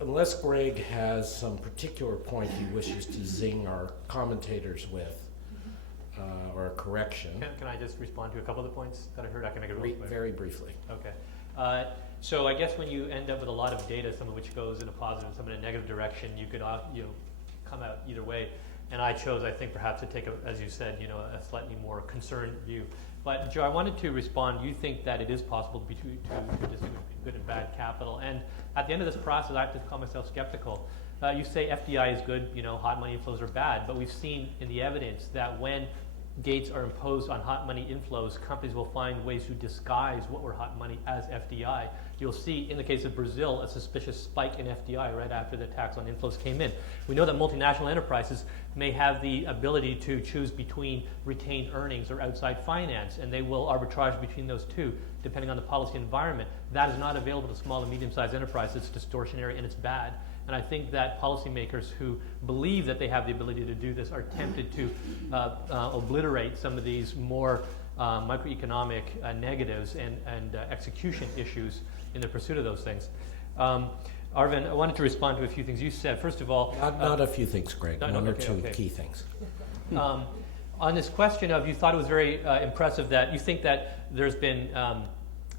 unless Greg has some particular point he wishes to zing our commentators with, or a correction. Can I just respond to a couple of the points that I heard? I can make it real quick. Very briefly. Okay. So I guess when you end up with a lot of data, some of which goes in a positive, some in a negative direction, you could come out either way. And I chose, I think, perhaps to take, as you said, a slightly more concerned view. But Joe, I wanted to respond. You think that it is possible to distinguish between good and bad capital. And at the end of this process, I have to call myself skeptical. You say FDI is good, hot money inflows are bad, but we've seen in the evidence that when gates are imposed on hot money inflows, companies will find ways to disguise what were hot money as FDI. You'll see, in the case of Brazil, a suspicious spike in FDI right after the tax on inflows came in. We know that multinational enterprises may have the ability to choose between retained earnings or outside finance, and they will arbitrage between those two, depending on the policy environment. That is not available to small and medium-sized enterprises. It's distortionary and it's bad. And I think that policymakers who believe that they have the ability to do this are tempted to obliterate some of these more microeconomic negatives and execution issues in the pursuit of those things. Arvind, I wanted to respond to a few things you said. First of all... Not a few things, Greg. One or two key things. On this question of, you thought it was very impressive that you think that there's been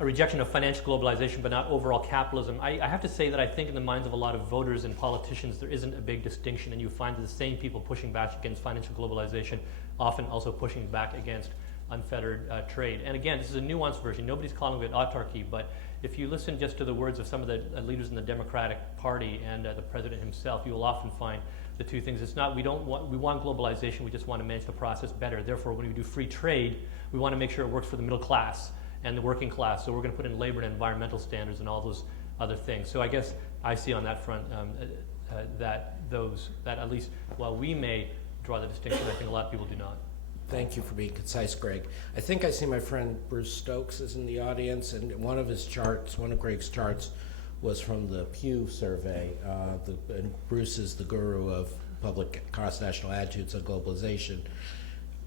a rejection of financial globalization, but not overall capitalism. I have to say that I think in the minds of a lot of voters and politicians, there isn't a big distinction, and you find that the same people pushing back against financial globalization often also pushing back against unfettered trade. And again, this is a nuanced version. Nobody's calling it autarky, but if you listen just to the words of some of the leaders in the Democratic Party and the president himself, you will often find the two things. It's not we want globalization, we just want to manage the process better. Therefore, when we do free trade, we want to make sure it works for the middle class and the working class. So we're going to put in labor and environmental standards and all those other things. So I guess I see on that front that at least while we may draw the distinction, I think a lot of people do not. Thank you for being concise, Greg. I think I see my friend Bruce Stokes is in the audience, and one of Greg's charts was from the Pew survey. And Bruce is the guru of public cross-national attitudes on globalization.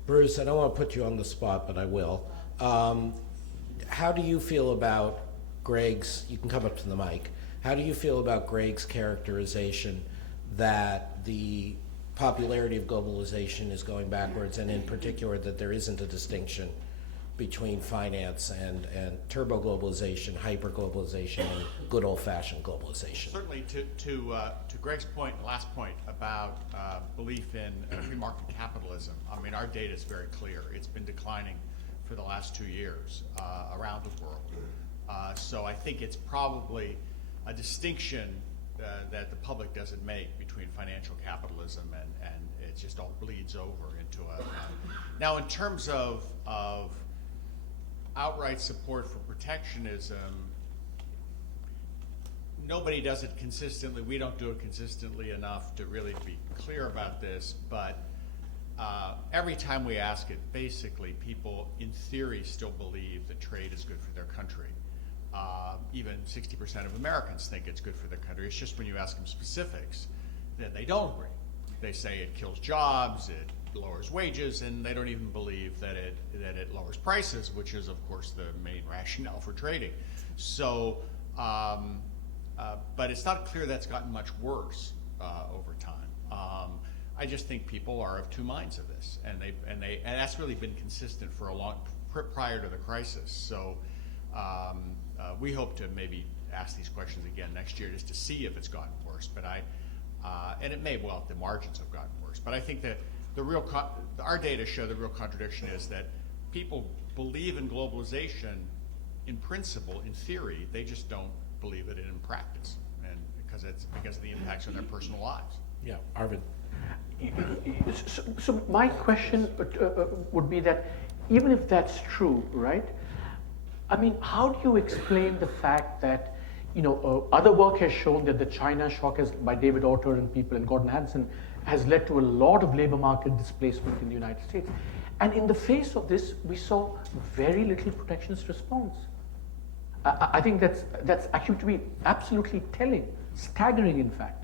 Bruce, I don't want to put you on the spot, but I will. How do you feel about Greg's, you can come up to the mic, how do you feel about Greg's characterization that the popularity of globalization is going backwards, and in particular that there isn't a distinction between finance and turbo-globalization, hyper-globalization, and good old-fashioned globalization? Certainly, to Greg's point, last point about belief in free market capitalism, I mean, our data is very clear. It's been declining for the last 2 years around the world. So I think it's probably a distinction that the public doesn't make between financial capitalism and it just all bleeds over into a... Now, in terms of outright support for protectionism, nobody does it consistently. We don't do it consistently enough to really be clear about this, but every time we ask it, basically people in theory still believe that trade is good for their country. Even 60% of Americans think it's good for their country. It's just when you ask them specifics, then they don't agree. They say it kills jobs, it lowers wages, and they don't even believe that it lowers prices, which is, of course, the main rationale for trading. So, but it's not clear that's gotten much worse over time. I just think people are of two minds of this, and that's really been consistent for a long prior to the crisis. So. We hope to maybe ask these questions again next year just to see if it's gotten worse. But and it may well at the margins have gotten worse. But I think that our data show the real contradiction is that people believe in globalization in principle, in theory. They just don't believe it in practice, and because of the impacts on their personal lives. Yeah, Arvind. So my question would be that even if that's true, right? I mean, how do you explain the fact that, other work has shown that the China shock by David Autor and people and Gordon Hanson has led to a lot of labor market displacement in the United States. And in the face of this, we saw very little protectionist response. I think that's actually to be absolutely telling, staggering in fact.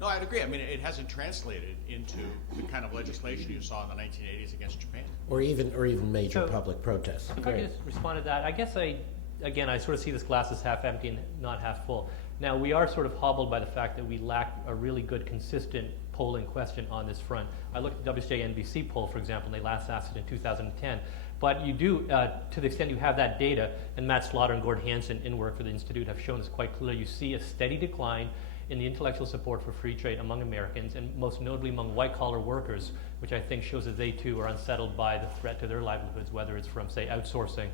No, I'd agree. I mean, it hasn't translated into the kind of legislation you saw in the 1980s against Japan. Or even major public protests. If I could just respond to that, I guess I sort of see this glass as half empty and not half full. Now, we are sort of hobbled by the fact that we lack a really good, consistent polling question on this front. I looked at the WCA-NBC poll, for example, and they last asked it in 2010. But you do, to the extent you have that data, and Matt Slaughter and Gord Hansen in work for the Institute have shown this quite clearly, you see a steady decline in the intellectual support for free trade among Americans, and most notably among white-collar workers, which I think shows that they too are unsettled by the threat to their livelihoods, whether it's from, say, outsourcing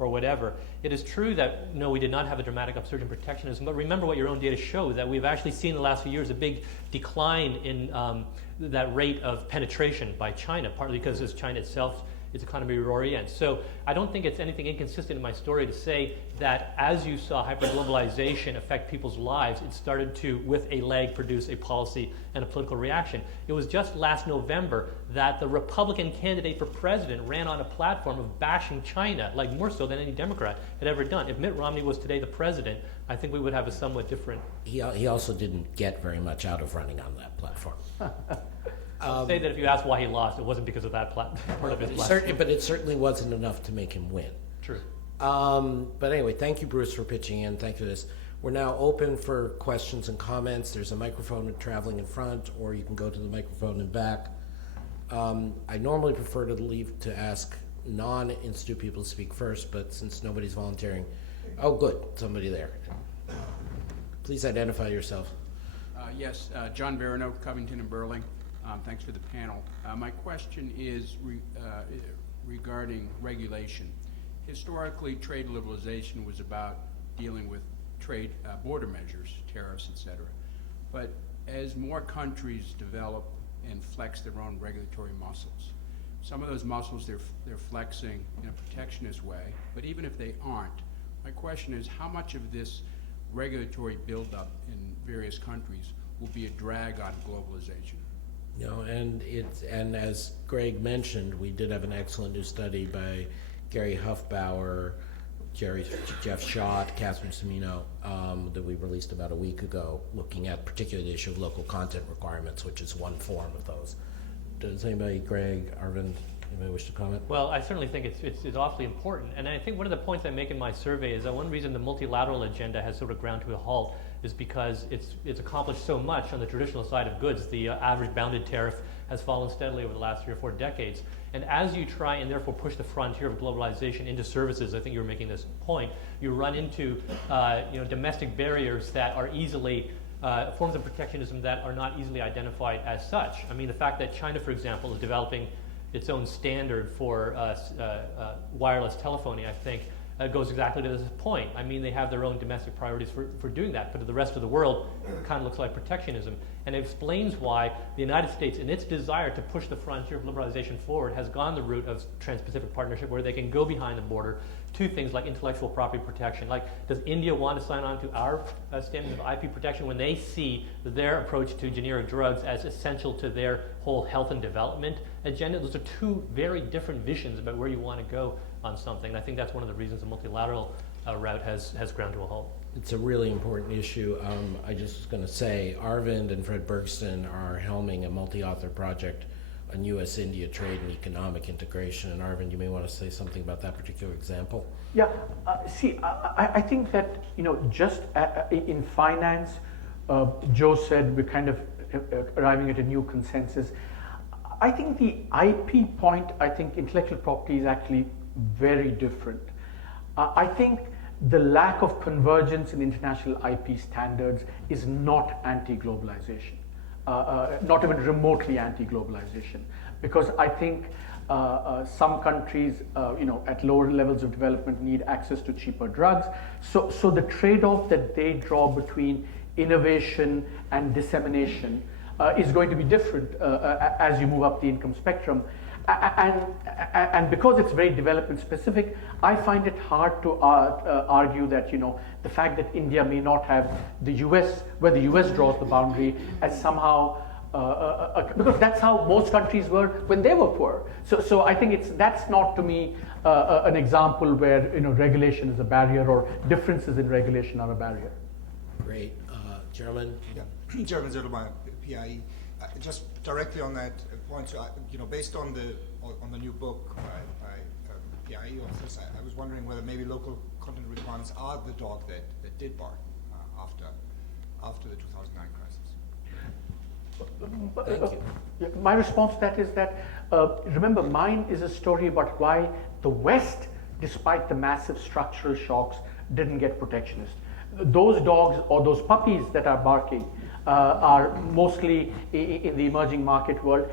or whatever. It is true that, no, we did not have a dramatic upsurge in protectionism, but remember what your own data show, that we've actually seen in the last few years a big decline in that rate of penetration by China, partly because as China itself, its economy reorients. So I don't think it's anything inconsistent in my story to say that as you saw hyperglobalization affect people's lives, it started to, with a lag, produce a policy and a political reaction. It was just last November that the Republican candidate for president ran on a platform of bashing China, like more so than any Democrat had ever done. If Mitt Romney was today the president, I think we would have a somewhat different... He also didn't get very much out of running on that platform. I'll say that if you ask why he lost, it wasn't because of that part of his platform. But it certainly wasn't enough to make him win. True. But anyway, thank you, Bruce, for pitching in. Thank you for this. We're now open for questions and comments. There's a microphone traveling in front, or you can go to the microphone in back. I normally prefer to ask non-Institute people to speak first, but since nobody's volunteering, oh, good, somebody there. Please identify yourself. Yes, John Verino, Covington and Burling. Thanks for the panel. My question is regarding regulation. Historically, trade liberalization was about dealing with trade border measures, tariffs, etc. But as more countries develop and flex their own regulatory muscles, some of those muscles they're flexing in a protectionist way, but even if they aren't, my question is how much of this regulatory buildup in various countries will be a drag on globalization? You know, and as Greg mentioned, we did have an excellent new study by Gary Huffbauer, Jeff Schott, Catherine Semino, that we released about a week ago, looking at particularly the issue of local content requirements, which is one form of those. Does anybody, Greg, Arvind, anybody wish to comment? Well, I certainly think it's awfully important. And I think one of the points I make in my survey is that one reason the multilateral agenda has sort of ground to a halt is because it's accomplished so much on the traditional side of goods. The average bounded tariff has fallen steadily over the last 3 or 4 decades. And as you try and therefore push the frontier of globalization into services, I think you were making this point, you run into domestic barriers that are easily forms of protectionism that are not easily identified as such. I mean, the fact that China, for example, is developing its own standard for wireless telephony, I think, goes exactly to this point. I mean, they have their own domestic priorities for doing that, but to the rest of the world, it kind of looks like protectionism. And it explains why the United States, in its desire to push the frontier of liberalization forward, has gone the route of Trans-Pacific Partnership, where they can go behind the border to things like intellectual property protection. Like, does India want to sign on to our standards of IP protection when they see their approach to generic drugs as essential to their whole health and development agenda? Those are two very different visions about where you want to go on something. And I think that's one of the reasons the multilateral route has ground to a halt. It's a really important issue. I just was going to say, Arvind and Fred Bergston are helming a multi-author project on U.S.-India trade and economic integration. And Arvind, you may want to say something about that particular example. Yeah, see, I think that, just in finance, Joe said we're kind of arriving at a new consensus. I think the IP point, intellectual property is actually very different. I think the lack of convergence in international IP standards is not anti-globalization, not even remotely anti-globalization, because I think some countries, at lower levels of development need access to cheaper drugs. So the trade-off that they draw between innovation and dissemination is going to be different as you move up the income spectrum. And because it's very development specific, I find it hard to argue that the fact that India may not have the US, where the US draws the boundary, as somehow because that's how most countries were when they were poor. So I think that's not to me an example where regulation is a barrier or differences in regulation are a barrier. Great, German. Yeah, German Zerlemeyer, PIE. Just directly on that point, so based on the new book by PIE authors, I was wondering whether maybe local content requirements are the dog that did bark after the 2009 crisis. Thank you. My response to that is that, remember, mine is a story about why the West, despite the massive structural shocks, didn't get protectionist. Those dogs or those puppies that are barking are mostly in the emerging market world.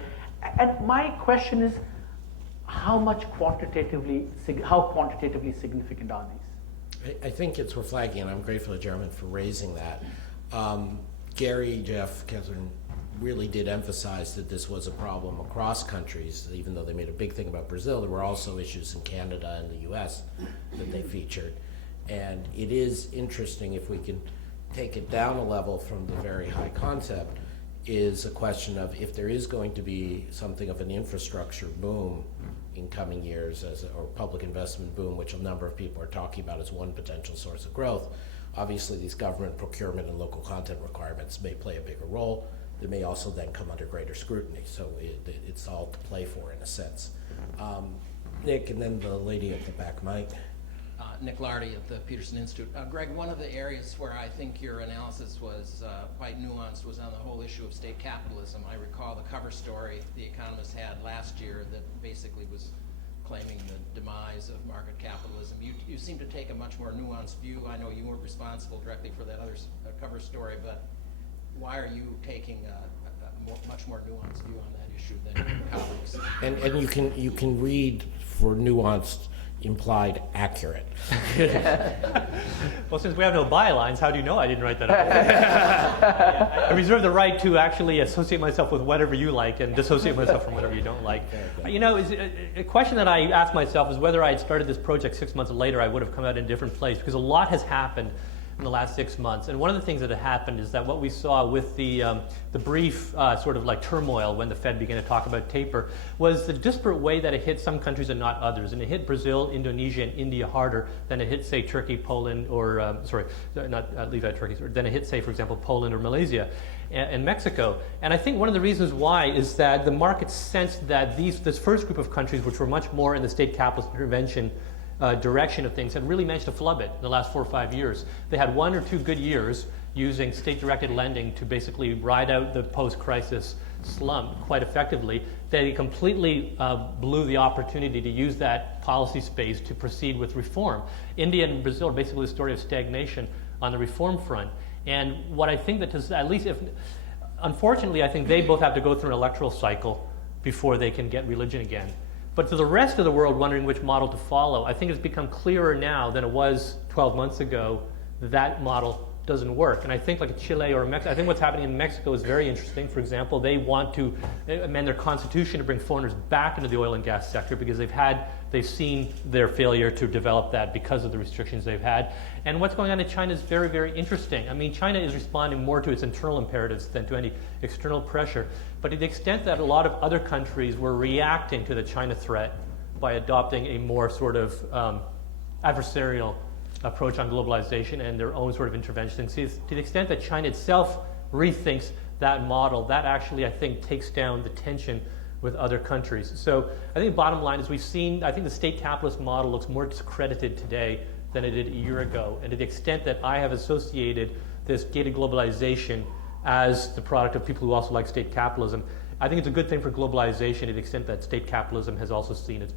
And my question is, how quantitatively significant are these? I think it's worth flagging, and I'm grateful to Jeremy for raising that. Gary, Jeff, Catherine really did emphasize that this was a problem across countries, even though they made a big thing about Brazil. There were also issues in Canada and the US that they featured. And it is interesting, if we can take it down a level from the very high concept, is a question of if there is going to be something of an infrastructure boom in coming years, or public investment boom, which a number of people are talking about as one potential source of growth. Obviously, these government procurement and local content requirements may play a bigger role. They may also then come under greater scrutiny, so it's all to play for in a sense. Nick, and then the lady at the back, Mike. Nick Lardy at the Peterson Institute. Greg, one of the areas where I think your analysis was quite nuanced was on the whole issue of state capitalism. I recall the cover story the Economist had last year that basically was claiming the demise of market capitalism. You seem to take a much more nuanced view. I know you weren't responsible directly for that other cover story, but why are you taking a much more nuanced view on that issue than your colleagues? And you can read for nuanced implied accurate. Well, since we have no bylines, how do you know I didn't write that up? I reserve the right to actually associate myself with whatever you like and dissociate myself from whatever you don't like. You know, a question that I ask myself is whether I had started this project 6 months later, I would have come out in a different place, because a lot has happened in the last 6 months. And one of the things that had happened is that what we saw with the brief sort of like turmoil when the Fed began to talk about taper was the disparate way that it hit some countries and not others. And it hit Brazil, Indonesia, and India harder than it hit, say, Turkey, Poland, or, leave out Turkey, than it hit, say, for example, Poland or Malaysia and Mexico. And I think one of the reasons why is that the market sensed that this first group of countries, which were much more in the state capitalist intervention direction of things, had really managed to flub it in the last 4 or 5 years. They had 1 or 2 good years using state-directed lending to basically ride out the post-crisis slump quite effectively. They completely blew the opportunity to use that policy space to proceed with reform. India and Brazil are basically a story of stagnation on the reform front. And what I think that, at least unfortunately, I think they both have to go through an electoral cycle before they can get religion again. But to the rest of the world wondering which model to follow, I think it's become clearer now than it was 12 months ago that model doesn't work. And I think like Chile or Mexico, I think what's happening in Mexico is very interesting. For example, they want to amend their constitution to bring foreigners back into the oil and gas sector because they've seen their failure to develop that because of the restrictions they've had. And what's going on in China is very, very interesting. I mean, China is responding more to its internal imperatives than to any external pressure. But to the extent that a lot of other countries were reacting to the China threat by adopting a more sort of adversarial approach on globalization and their own sort of interventions, to the extent that China itself rethinks that model, that actually, I think, takes down the tension with other countries. So I think the bottom line is I think the state capitalist model looks more discredited today than it did a year ago. And to the extent that I have associated this gated globalization as the product of people who also like state capitalism, I think it's a good thing for globalization to the extent that state capitalism has also seen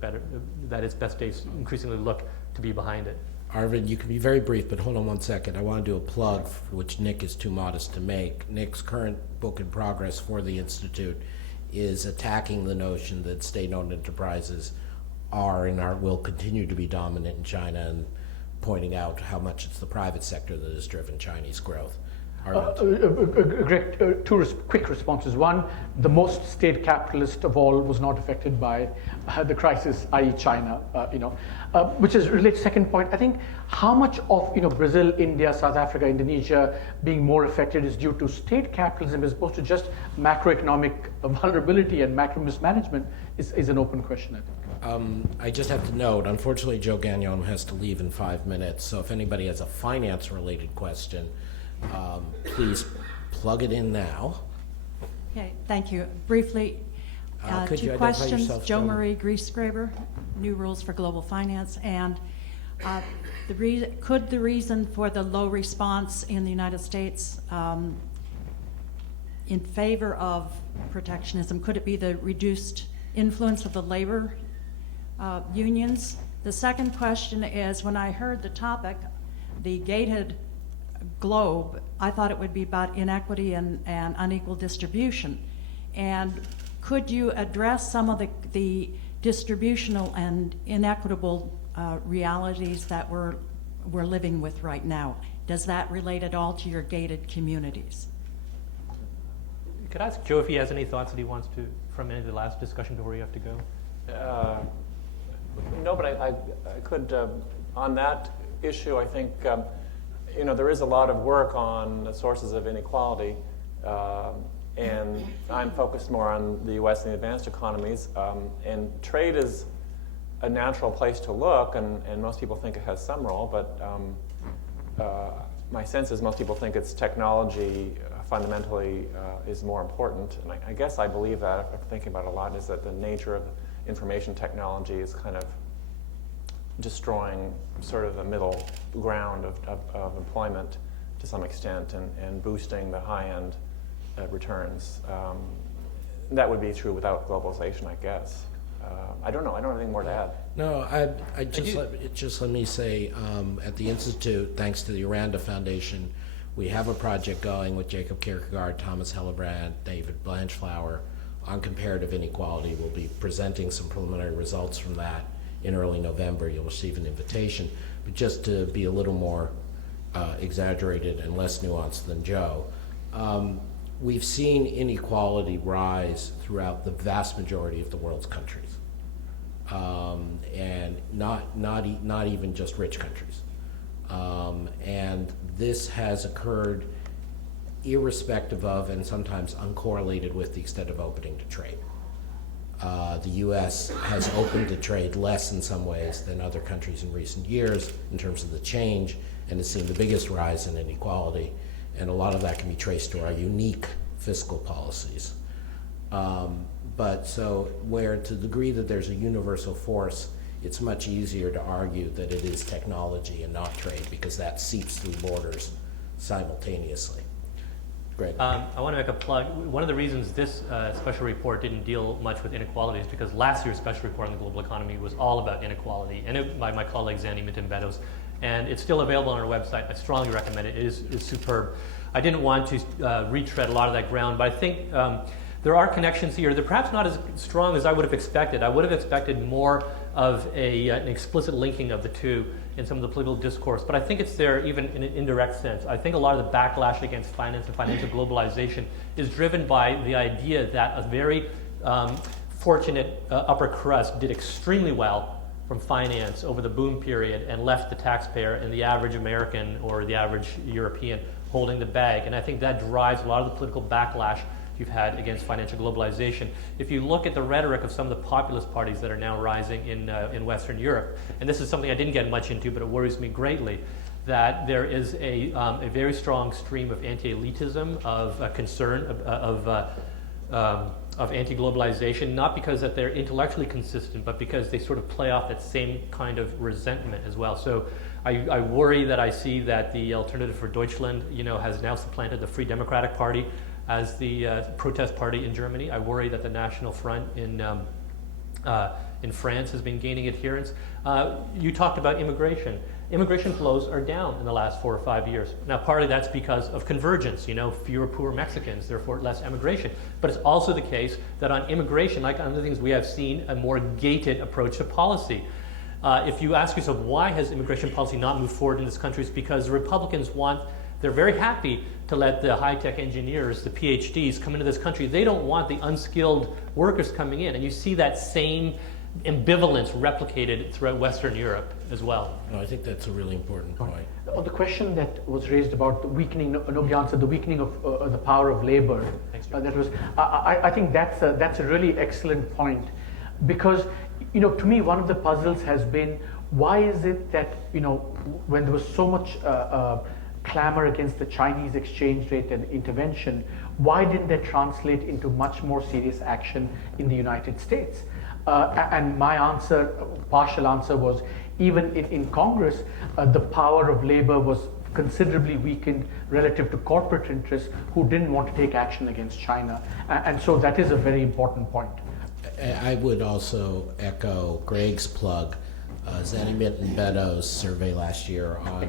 that its best days increasingly look to be behind it. Arvind, you can be very brief, but hold on one second. I want to do a plug, which Nick is too modest to make. Nick's current book in progress for the Institute is attacking the notion that state-owned enterprises are and will continue to be dominant in China, and pointing out how much it's the private sector that has driven Chinese growth. Greg, 2 quick responses. One, the most state capitalist of all was not affected by the crisis, i.e. China, which is related. Second point, I think how much of Brazil, India, South Africa, Indonesia being more affected is due to state capitalism as opposed to just macroeconomic vulnerability and macro mismanagement is an open question, I think. I just have to note, unfortunately, Joe Gagnon has to leave in 5 minutes, so if anybody has a finance-related question, please plug it in now. Okay, thank you. Briefly, could you 2 identify questions. yourself, Jo Joe? Marie Griesgraber, New Rules for Global Finance, and Could the reason for the low response in the United States in favor of protectionism, could it be the reduced influence of the labor unions? The second question is, when I heard the topic, the gated globe, I thought it would be about inequity and unequal distribution. And could you address some of the distributional and inequitable realities that we're living with right now? Does that relate at all to your gated communities? Could I ask Joe if he has any thoughts that he wants to from any of the last discussion before we have to go? No, but I could, on that issue, I think, there is a lot of work on the sources of inequality, and I'm focused more on the U.S. and the advanced economies, and trade is a natural place to look, and most people think it has some role, but my sense is most people think it's technology fundamentally is more important, and I guess I believe that, if I'm thinking about it a lot, is that the nature of information technology is kind of destroying sort of the middle ground of employment to some extent, and boosting the high-end returns. That would be true without globalization, I guess. I don't know. I don't have anything more to add. No, let me say, at the Institute, thanks to the Aranda Foundation, we have a project going with Jacob Kierkegaard, Thomas Hillebrand, David Blanchflower on comparative inequality. We'll be presenting some preliminary results from that in early November. You'll receive an invitation. But just to be a little more exaggerated and less nuanced than Joe, we've seen inequality rise throughout the vast majority of the world's countries, and not even just rich countries. And this has occurred irrespective of, and sometimes uncorrelated with, the extent of opening to trade. The U.S. has opened to trade less in some ways than other countries in recent years in terms of the change, and has seen the biggest rise in inequality, and a lot of that can be traced to our unique fiscal policies. But so where, to the degree that there's a universal force, it's much easier to argue that it is technology and not trade, because that seeps through borders simultaneously. Greg. I want to make a plug. One of the reasons this special report didn't deal much with inequality is because last year's special report on the global economy was all about inequality, and by my colleague Zanny Minton-Meadows. And it's still available on our website. I strongly recommend it. It is superb. I didn't want to retread a lot of that ground, but I think there are connections here. They're perhaps not as strong as I would have expected. I would have expected more of an explicit linking of the two in some of the political discourse, but I think it's there even in an indirect sense. I think a lot of the backlash against finance and financial globalization is driven by the idea that a very fortunate upper crust did extremely well from finance over the boom period and left the taxpayer and the average American or the average European holding the bag. And I think that drives a lot of the political backlash you've had against financial globalization. If you look at the rhetoric of some of the populist parties that are now rising in Western Europe, and this is something I didn't get much into, but it worries me greatly, that there is a very strong stream of anti-elitism, of concern, of anti-globalization, not because that they're intellectually consistent, but because they sort of play off that same kind of resentment as well. So I worry that I see that the Alternative for Deutschland, has now supplanted the Free Democratic Party as the protest party in Germany. I worry that the National Front in France has been gaining adherence. You talked about immigration. Immigration flows are down in the last 4 or 5 years. Now, partly that's because of convergence, fewer poor Mexicans, therefore less immigration. But it's also the case that on immigration, like on other things, we have seen a more gated approach to policy. If you ask yourself, why has immigration policy not moved forward in this country? It's because the Republicans they're very happy to let the high-tech engineers, the PhDs, come into this country. They don't want the unskilled workers coming in. And you see that same ambivalence replicated throughout Western Europe as well. No, I think that's a really important point. On the question that was raised about the weakening, nobody answered the weakening of the power of labor. Thanks, I think that's a really excellent point, because to me one of the puzzles has been, why is it that when there was so much clamor against the Chinese exchange rate and intervention, why didn't that translate into much more serious action in the United States? And my partial answer was, even in Congress, the power of labor was considerably weakened relative to corporate interests who didn't want to take action against China. And so that is a very important point. I would also echo Greg's plug. Zanimit and Beto's survey last year on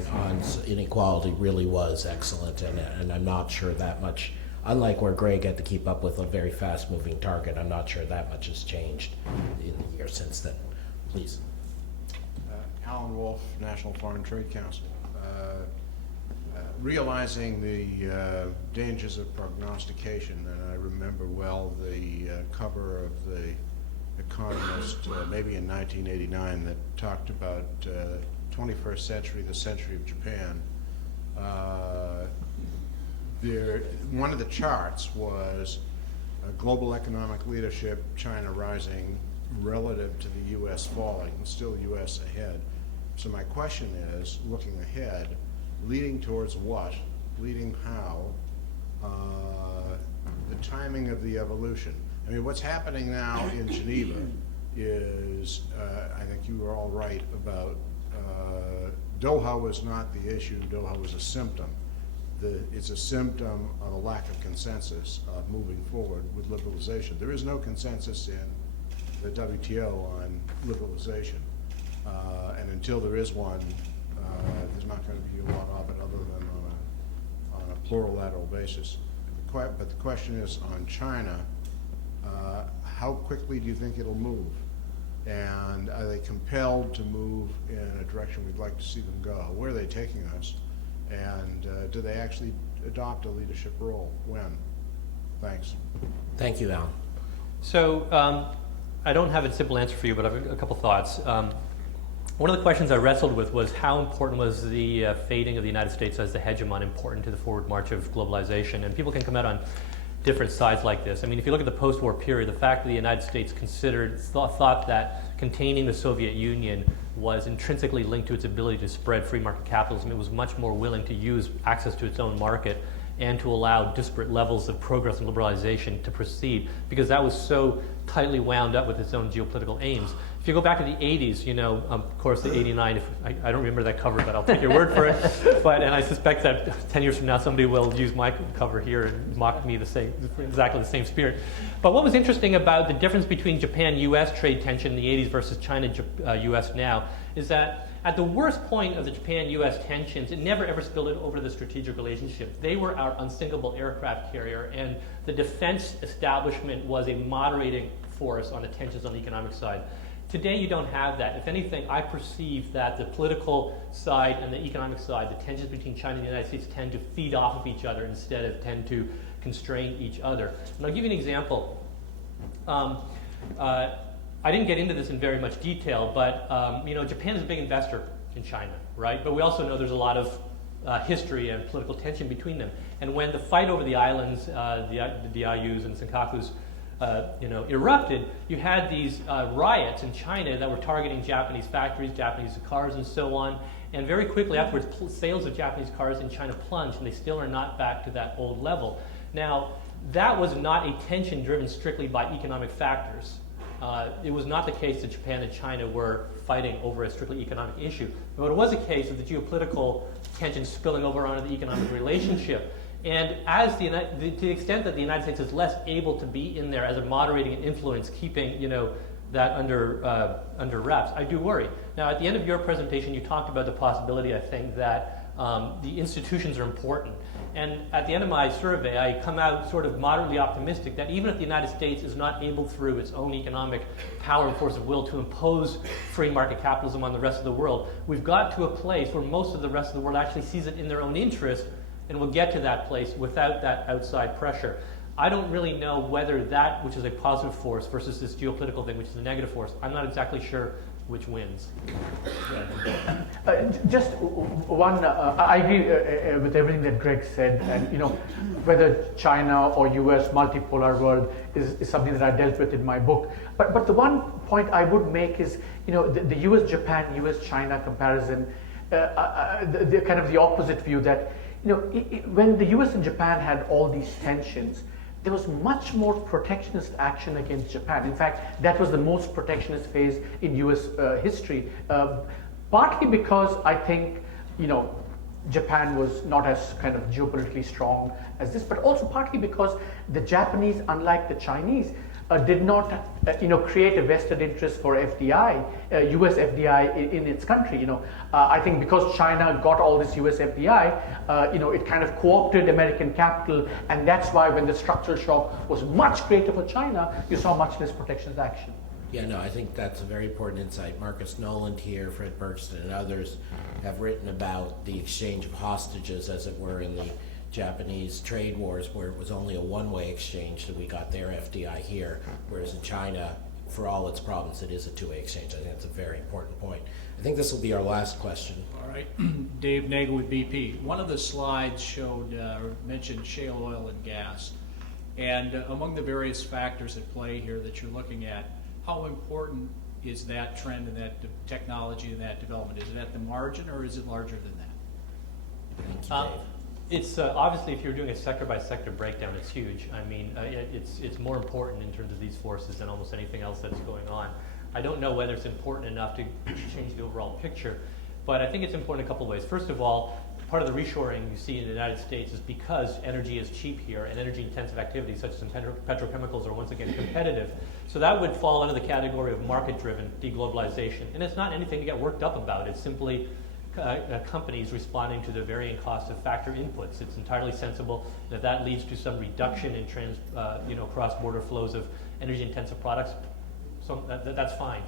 inequality really was excellent, and I'm not sure that much, unlike where Greg had to keep up with a very fast-moving target, I'm not sure that much has changed in the year since then. Please. Alan Wolf, National Foreign Trade Council. Realizing the dangers of prognostication, and I remember well the cover of the Economist, maybe in 1989, that talked about 21st century, the century of Japan. One of the charts was global economic leadership, China rising relative to the U.S. falling, still U.S. ahead. So my question is, looking ahead, leading towards what, leading how, the timing of the evolution. I mean, what's happening now in Geneva is, I think you were all right about, Doha was not the issue, Doha was a symptom. It's a symptom of a lack of consensus moving forward with liberalization. There is no consensus in the WTO on liberalization. And until there is one, there's not going to be a lot of it other than on a plurilateral basis. But the question is on China, how quickly do you think it'll move? And are they compelled to move in a direction we'd like to see them go? Where are they taking us? And do they actually adopt a leadership role? When? Thanks. Thank you, Alan. So I don't have a simple answer for you, but I have a couple thoughts. One of the questions I wrestled with was how important was the fading of the United States as the hegemon important to the forward march of globalization? And people can come out on different sides like this. I mean, if you look at the post-war period, the fact that the United States thought that containing the Soviet Union was intrinsically linked to its ability to spread free market capitalism, it was much more willing to use access to its own market and to allow disparate levels of progress and liberalization to proceed, because that was so tightly wound up with its own geopolitical aims. If you go back to the 80s, you know, of course the 89, I don't remember that cover, but I'll take your word for it. And I suspect that 10 years from now somebody will use my cover here and mock me exactly the same spirit. But what was interesting about the difference between Japan-US trade tension in the 80s versus China-US now is that at the worst point of the Japan-US tensions, it never ever spilled over to the strategic relationship. They were our unsinkable aircraft carrier, and the defense establishment was a moderating force on the tensions on the economic side. Today, you don't have that. If anything, I perceive that the political side and the economic side, the tensions between China and the United States tend to feed off of each other instead of tend to constrain each other. And I'll give you an example. I didn't get into this in very much detail, but you know, Japan is a big investor in China, right? But we also know there's a lot of history and political tension between them. And when the fight over the islands, the Diaoyus and Senkakus, erupted, you had these riots in China that were targeting Japanese factories, Japanese cars, and so on. And very quickly afterwards, sales of Japanese cars in China plunged, and they still are not back to that old level. Now, that was not a tension driven strictly by economic factors. It was not the case that Japan and China were fighting over a strictly economic issue. But it was a case of the geopolitical tension spilling over onto the economic relationship. And as to the extent that the United States is less able to be in there as a moderating influence, keeping that under wraps, I do worry. Now, at the end of your presentation, you talked about the possibility, I think, that the institutions are important. And at the end of my survey, I come out sort of moderately optimistic that even if the United States is not able through its own economic power and force of will to impose free market capitalism on the rest of the world, we've got to a place where most of the rest of the world actually sees it in their own interest and will get to that place without that outside pressure. I don't really know whether that, which is a positive force, versus this geopolitical thing, which is a negative force, I'm not exactly sure which wins. Just one, I agree with everything that Greg said, and whether China or US multipolar world is something that I dealt with in my book. But the one point I would make is, the US-Japan, US-China comparison, the kind of the opposite view that, when the US and Japan had all these tensions, there was much more protectionist action against Japan. In fact, that was the most protectionist phase in US history. partly because I think, Japan was not as kind of geopolitically strong as this, but also partly because the Japanese, unlike the Chinese, did not, create a vested interest for FDI, U.S. FDI in its country. I think because China got all this U.S. FDI, it kind of co-opted American capital, and that's why when the structural shock was much greater for China, you saw much less protectionist action. Yeah, no, I think that's a very important insight. Marcus Noland here, Fred Bergston, and others have written about the exchange of hostages, as it were, in the Japanese trade wars, where it was only a one-way exchange that we got their FDI here, whereas in China, for all its problems, it is a two-way exchange. I think that's a very important point. I think this will be our last question. All right, Dave Nagel with BP. One of the slides showed or mentioned shale oil and gas, and among the various factors at play here that you're looking at, how important is that trend and that technology and that development? Is it at the margin or is it larger than that? Thank you, Dave. It's obviously, if you're doing a sector by sector breakdown, it's huge. I mean, it's more important in terms of these forces than almost anything else that's going on. I don't know whether it's important enough to change the overall picture, but I think it's important in a couple of ways. First of all, part of the reshoring you see in the United States is because energy is cheap here and energy-intensive activities such as in petrochemicals are once again competitive. So that would fall under the category of market-driven deglobalization. And it's not anything to get worked up about. It's simply companies responding to the varying costs of factor inputs. It's entirely sensible that that leads to some reduction in cross-border flows of energy-intensive products. So that's fine.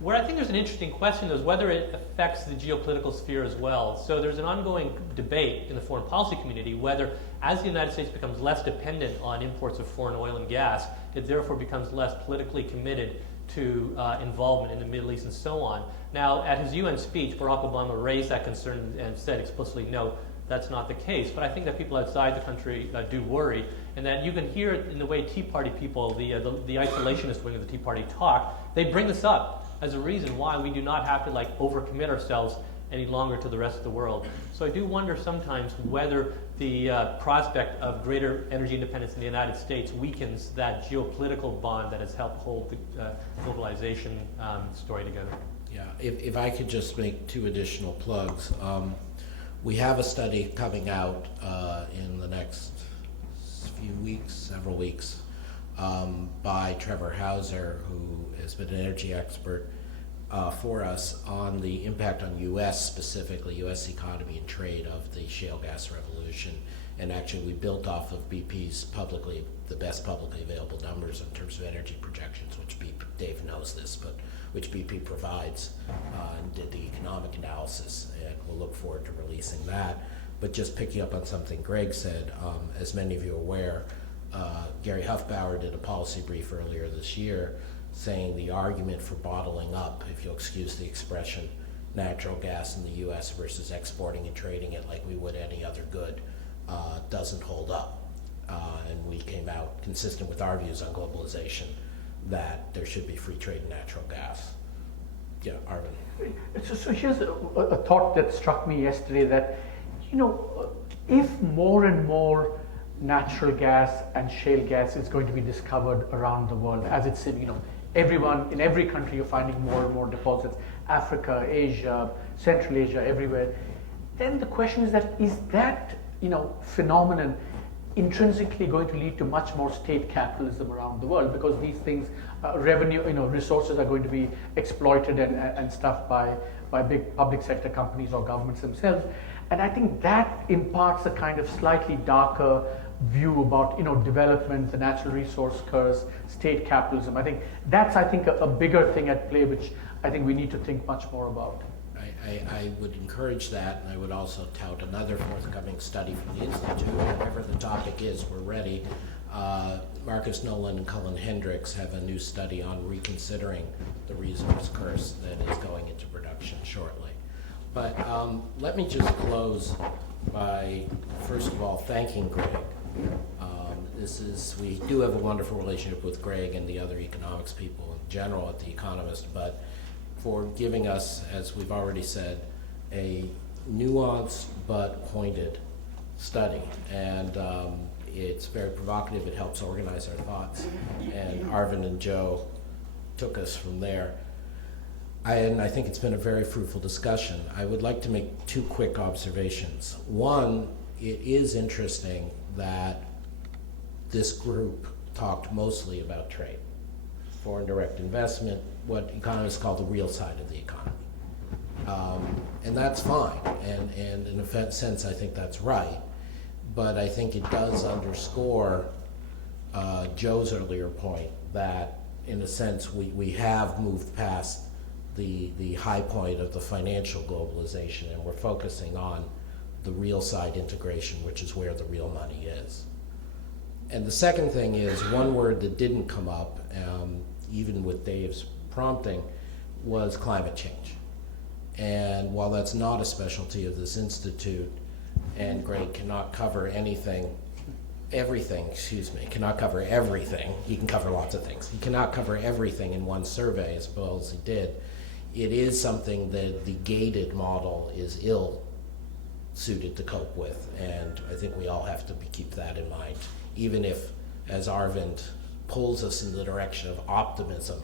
Where I think there's an interesting question, though, is whether it affects the geopolitical sphere as well. So there's an ongoing debate in the foreign policy community whether, as the United States becomes less dependent on imports of foreign oil and gas, it therefore becomes less politically committed to involvement in the Middle East and so on. Now, at his UN speech, Barack Obama raised that concern and said explicitly, no, that's not the case. But I think that people outside the country do worry, and that you can hear it in the way Tea Party people, the isolationist wing of the Tea Party talk, they bring this up as a reason why we do not have to overcommit ourselves any longer to the rest of the world. So I do wonder sometimes whether the prospect of greater energy independence in the United States weakens that geopolitical bond that has helped hold the globalization story together. Yeah, if I could just make two additional plugs. We have a study coming out in the next few weeks, several weeks, by Trevor Houser, who has been an energy expert for us on the impact on U.S., specifically U.S. economy and trade of the shale gas revolution. And actually we built off of BP's the best publicly available numbers in terms of energy projections, which Dave knows this, but which BP provides, and did the economic analysis, and we'll look forward to releasing that. But just picking up on something Greg said, as many of you are aware, Gary Huffbauer did a policy brief earlier this year saying the argument for bottling up, if you'll excuse the expression, natural gas in the U.S. versus exporting and trading it like we would any other good doesn't hold up. And we came out consistent with our views on globalization that there should be free trade in natural gas. Yeah, Arvind. So here's a thought that struck me yesterday that, if more and more natural gas and shale gas is going to be discovered around the world, as it's, everyone, in every country you're finding more and more deposits, Africa, Asia, Central Asia, everywhere, then the question is that phenomenon intrinsically going to lead to much more state capitalism around the world, because these things, resources are going to be exploited and stuffed by big public sector companies or governments themselves. And I think that imparts a kind of slightly darker view about development, the natural resource curse, state capitalism. I think that's a bigger thing at play, which I think we need to think much more about. I would encourage that, and I would also tout another forthcoming study from the Institute. Whatever the topic is, we're ready. Marcus Noland and Cullen Hendricks have a new study on reconsidering the resource curse that is going into production shortly. But let me just close by, first of all, thanking Greg. We do have a wonderful relationship with Greg and the other economics people in general at The Economist, but for giving us, as we've already said, a nuanced but pointed study. And it's very provocative. It helps organize our thoughts. And Arvind and Joe took us from there. And I think it's been a very fruitful discussion. I would like to make two quick observations. One, it is interesting that this group talked mostly about trade, foreign direct investment, what economists call the real side of the economy. And that's fine, and in a sense I think that's right, but I think it does underscore Joe's earlier point that in a sense we have moved past the high point of the financial globalization, and we're focusing on the real side integration, which is where the real money is. And the second thing is, one word that didn't come up, even with Dave's prompting, was climate change. And while that's not a specialty of this institute, and Greg cannot cover cannot cover everything. He can cover lots of things. He cannot cover everything in one survey as well as he did. It is something that the gated model is ill suited to cope with, and I think we all have to keep that in mind, even if, as Arvind pulls us in the direction of optimism,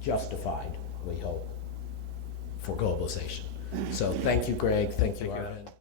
justified, we hope, for globalization. So thank you, Greg. Thank you, Arvind.